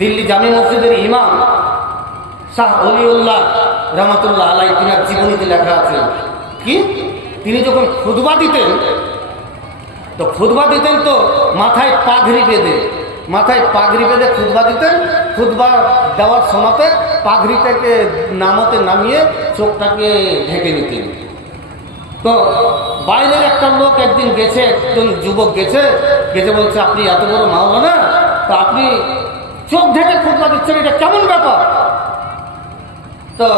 দিল্লি জামি মসজিদের ইমাম শাহ অলিউল্লাহ রহমতুল্লাহ আলাই তিনার জীবনীতে লেখা আছে, কি? তিনি যখন খুদবা দিতেন, তো খুদবা দিতেন তো মাথায় পাগড়ি বেঁধে, মাথায় পাগড়ি বেঁধে খুদবা দিতেন খুদবা দেওয়ার সময়তে পাগড়িটাকে নামতে নামিয়ে চোখটাকে ঢেকে নিতেন। তো বাইরের একটা লোক একদিন গেছে, একজন যুবক গেছে গেছে বলছে, আপনি এত বড় মাওলানা, তো আপনি চোখ ঢেকে খুদবা দিচ্ছেন, এটা কেমন ব্যাপার? তো,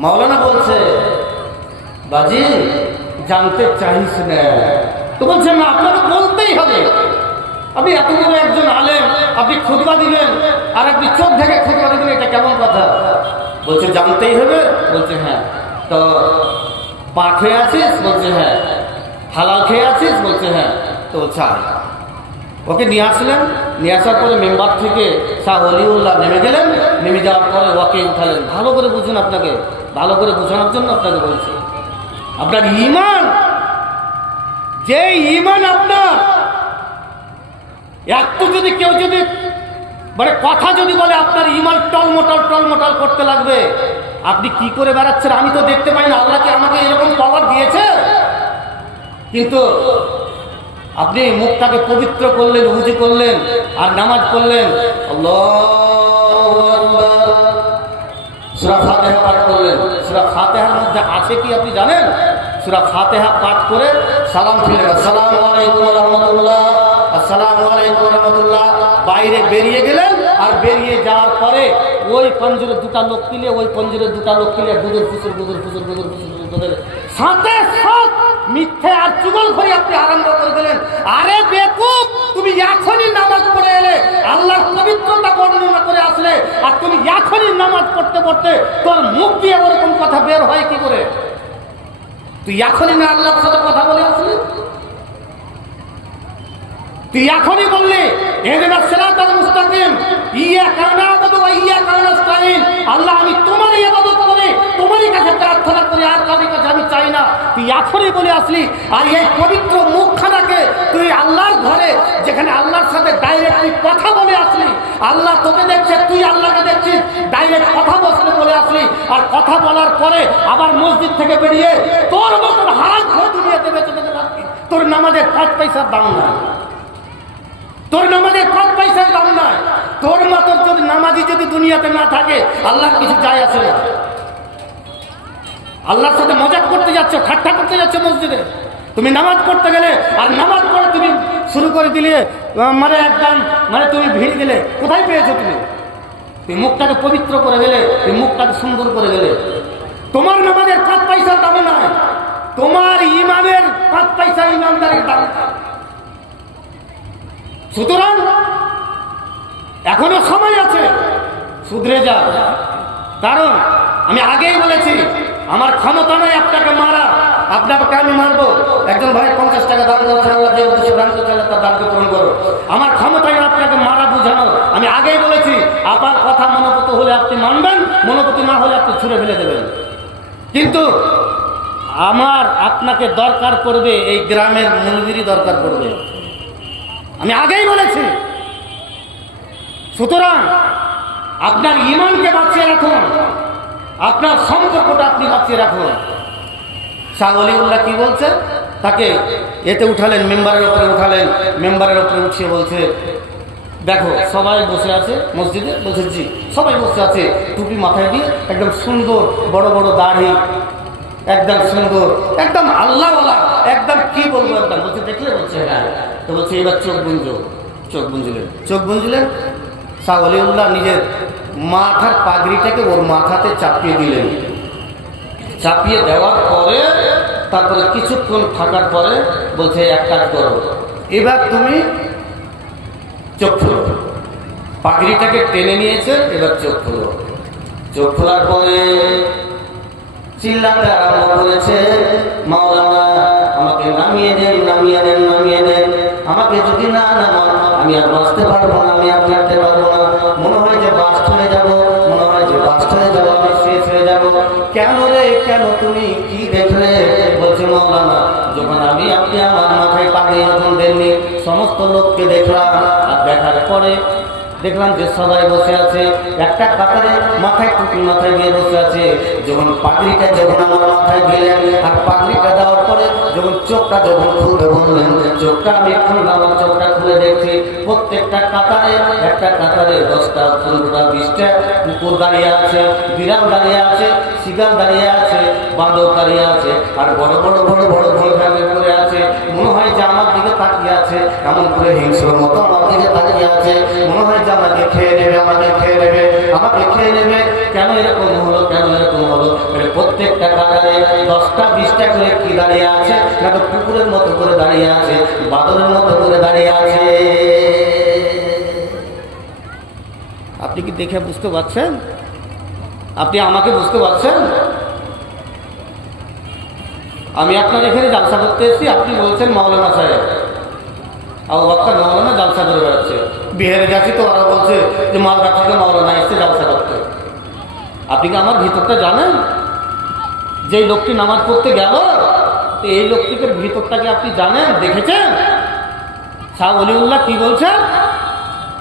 মাওলানা বলছে, বাজি, জানতে চাইছ না। তো বলছে, না, আপনাকে বলতেই হবে। আপনি এত বড় একজন আলেম, আপনি খুদবা দিলেন আর আপনি চোখ ঢেকে খুদবা দিলেন এটা কেমন কথা? বলছে, জানতেই হবে? বলছে হ্যাঁ। তো পা খেয়ে আছিস? বলছে হ্যাঁ। হালাল খেয়ে আছিস? বলছে হ্যাঁ। তো বলছে। ওকে নিয়ে আসলেন, নিয়ে আসার পরে মেম্বার থেকে শাহ অলিউল্লাহ নেমে গেলেন, নেমে যাওয়ার পরে ওকে উঠালেন। ভালো করে বুঝুন আপনাকে, ভালো করে বোঝানোর জন্য আপনাকে বলছি। আপনার ইমান যে ইমান আপনার, একটু যদি কেউ যদি মানে কথা যদি বলে আপনার ইমান টলমটল টলমটল করতে লাগবে, আপনি কি করে বেড়াচ্ছেন আমি তো দেখতে পাই না, আল্লাহ কি আমাকে এরকম পাওয়ার দিয়েছে? কিন্তু আপনি মুখটাকে পবিত্র করলেন, উজু করলেন আর নামাজ করলেন সুরা ফাতেহা পাঠ করলেন। সুরা ফাতেহার মধ্যে আছে কি আপনি জানেন? সুরা ফাতেহা পাঠ করে সালাম ফিরে সালাম আলাইকুম রহমতুল্লাহ। আসসালামু আলাইকুম রহমতুল্লাহ। বাইরে বেরিয়ে গেলেন আর বেরিয়ে যাওয়ার পরে ওই পঞ্জুরের দুটা লোক কিলে ওই পঞ্জুরের দুটা লোক কিলে গুদুর ফুসুর গুদুর ফুসুর গুদুর ফুসুর, গুদুর সাথে সাথ মিথ্যে আর চুগল করে আপনি আরম্ভ করে দিলেন। আরে বেকুব, তুমি এখনই নামাজ পড়ে এলে, আল্লাহর পবিত্রতা বর্ণনা করে আসলে, আর তুমি এখনই নামাজ পড়তে পড়তে তোর মুখ দিয়ে ওরকম কথা বের হয় কি করে? তুই এখনই না আল্লাহর সাথে কথা বলে আসলি? তুই এখনই বললি মুস্তাকিম, ইয়া কানা ইয়া কানা আল্লাহ আমি তোমারই তোমারই কাছে আর কারোর আমি চাই না। তুই এখনই বলে আসলি, আর এই পবিত্র মুখখানাকে তুই আল্লাহর ঘরে, যেখানে আল্লাহর সাথে ডাইরেক্ট তুই কথা বলে আসলি, আল্লাহ তোকে দেখছে, তুই আল্লাহকে দেখছিস ডাইরেক্ট কথা বসলে বলে আসলি, আর কথা বলার পরে আবার মসজিদ থেকে বেরিয়ে তোর মতন হারাম ঘর দুনিয়াতে যেতে পারবি। তোর নামাজের পাঁচ পয়সার দাম না। দাম নাই। তোর মতো যদি নামাজি যদি দুনিয়াতে না থাকে আল্লাহ কিছু যায় না। আল্লাহর সাথে মজাক করতে যাচ্ছ, ঠাট্টা করতে যাচ্ছ মসজিদে। তুমি নামাজ পড়তে গেলে, আর নামাজ পড়ে তুমি শুরু করে দিলে মানে একদম মানে তুমি ভিড় দিলে, কোথায় পেয়েছ তুমি? তুমি মুখটাকে পবিত্র করে গেলে তুমি মুখটাকে সুন্দর করে গেলে তোমার নামাজের পাঁচ পয়সার দাম নাই। তোমার ইমামের পাঁচ পয়সা ইমানদারের দাম সুতরাং এখনও সময় আছে। শুধরে যা। কারণ আমি আগেই বলেছি, আমার ক্ষমতা নয় আপনাকে মারা আপনাকে আমি মারবো। একজন ভাই পঞ্চাশ টাকা দান করেছে আল্লাহ যে উদ্দেশ্যে দান করছে আল্লাহ তার দানকে পূরণ করো আমার ক্ষমতায় আপনাকে মারা বুঝানো আমি আগেই বলেছি, আপনার কথা মনোপত হলে আপনি মানবেন, মনোপতি না হলে আপনি ছুঁড়ে ফেলে দেবেন। কিন্তু আমার আপনাকে দরকার পড়বে, এই গ্রামের মন্দিরই দরকার পড়বে। আমি আগেই বলেছি সুতরাং আপনার ইমানকে বাঁচিয়ে রাখুন, আপনার সম্পর্কটা আপনি বাঁচিয়ে রাখুন। শাহ অলিউল্লাহ কি বলছে তাকে এতে উঠালেন, মেম্বারের ওপরে উঠালেন, মেম্বারের ওপরে উঠিয়ে বলছে, দেখো, সবাই বসে আছে মসজিদে। বলছে, জি, সবাই বসে আছে। টুপি মাথায় দিয়ে একদম সুন্দর বড় বড় দাড়ি, একদম সুন্দর, একদম আল্লাহওয়ালা, একদম কি বলব একদম? বলছে, দেখলে বলছে হ্যাঁ। তো বলছে, এবার চোখ বুঞ্জ চোখ বুঞ্জিলেন চোখ বুঞ্জিলেন শাহ অলিউল্লাহ নিজের মাথার পাগড়িটাকে ওর মাথাতে চাপিয়ে দিলেন। চাপিয়ে দেওয়ার পরে তারপরে কিছুক্ষণ থাকার পরে বলছে, এক কাজ করো, এবার তুমি চোখ খুলো। পাগড়িটাকে টেনে নিয়েছে, এবার চোখ খুলো। চোখ খোলার পরে চিল্লাতে আরম্ভ করেছে, মাওলানা, আমাকে নামিয়ে দেন নামিয়ে দেন নামিয়ে দেন। আমাকে যদি না নামান আমি আর বাঁচতে পারব না। কেন তুমি কি দেখলে? বলছে মৌলানা যখন আমি আপনি আমার মাথায় পাগড়ি যখন দেননি, সমস্ত লোককে দেখলাম আর দেখার পরে দেখলাম যে সবাই বসে আছে, একটা কাতারে মাথায় টুপি মাথায় দিয়ে বসে আছে। যখন পাগড়িটা যখন আমার মাথায় দিলেন আর পাগড়িটা দেওয়ার পরে যখন চোখটা যখন খুলতে বললেন, চোখটা আমি খুললাম আমার চোখটা খুলে দেখছি। প্রত্যেকটা কাতারে, একটা কাতারে দশটা, পনেরোটা, বিশটা কুকুর দাঁড়িয়ে আছে, বিড়াল দাঁড়িয়ে আছে শিগাল দাঁড়িয়ে আছে, বাঁদর দাঁড়িয়ে আছে, আর বড় বড় বড় বড় বড় ভ্যানে করে আছে। মনে হয় যে আমার দিকে তাকিয়ে আছে, এমন করে হিংস্র মতো আমার দিকে তাকিয়ে আছে। মনে হয় আমাকে খেয়ে নেবে, আমাকে খেয়ে নেবে, আমাকে খেয়ে নেবে। কেন এরকম হলো, কেন এরকম হলো? প্রত্যেকটা দশটা, বিশটা করে কি দাঁড়িয়ে আছে? মতো করে দাঁড়িয়ে আছে, বাদরের মতো করে দাঁড়িয়ে আছে। আপনি কি দেখে বুঝতে পারছেন? আপনি আমাকে বুঝতে পারছেন? আমি আপনার এখানে জালসা করতে এসেছি, আপনি বলছেন মাওলানা সাহেব। আর বাক্কা মাওলানা জালসা করে বেড়াচ্ছে। বিহারে যাচ্ছি তো ওরা বলছে যে, মালদা থেকে মাওলানা এসছে জালসা করতে। আপনি কি আমার ভিতরটা জানেন? যে লোকটি নামাজ পড়তে গেল, তো এই লোকটিকে ভিতরটাকে আপনি জানেন? দেখেছেন? শাহ অলিউল্লাহ কি বলছেন?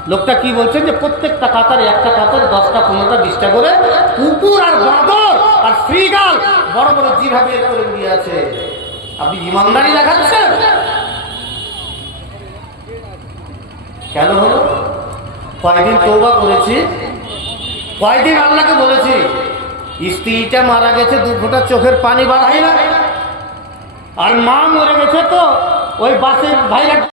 লোকটা কি বলছেন যে, প্রত্যেকটা কাতারে, একটা কাতারে, দশটা, পনেরোটা, বিশটা করে কুকুর আর বাঁদর আর শ্রীগাল বড় বড় জিভা বের করে দিয়ে আছে। আপনি ইমানদারি দেখাচ্ছেন? কেন হলো? কয়দিন তৌবা করেছি? কয়দিন আল্লাহকে বলেছি? স্ত্রীটা মারা গেছে, দু ফোঁটা চোখের পানি বাড়াই না। আর মা মরে গেছে তো, ওই বাসের ভাইরা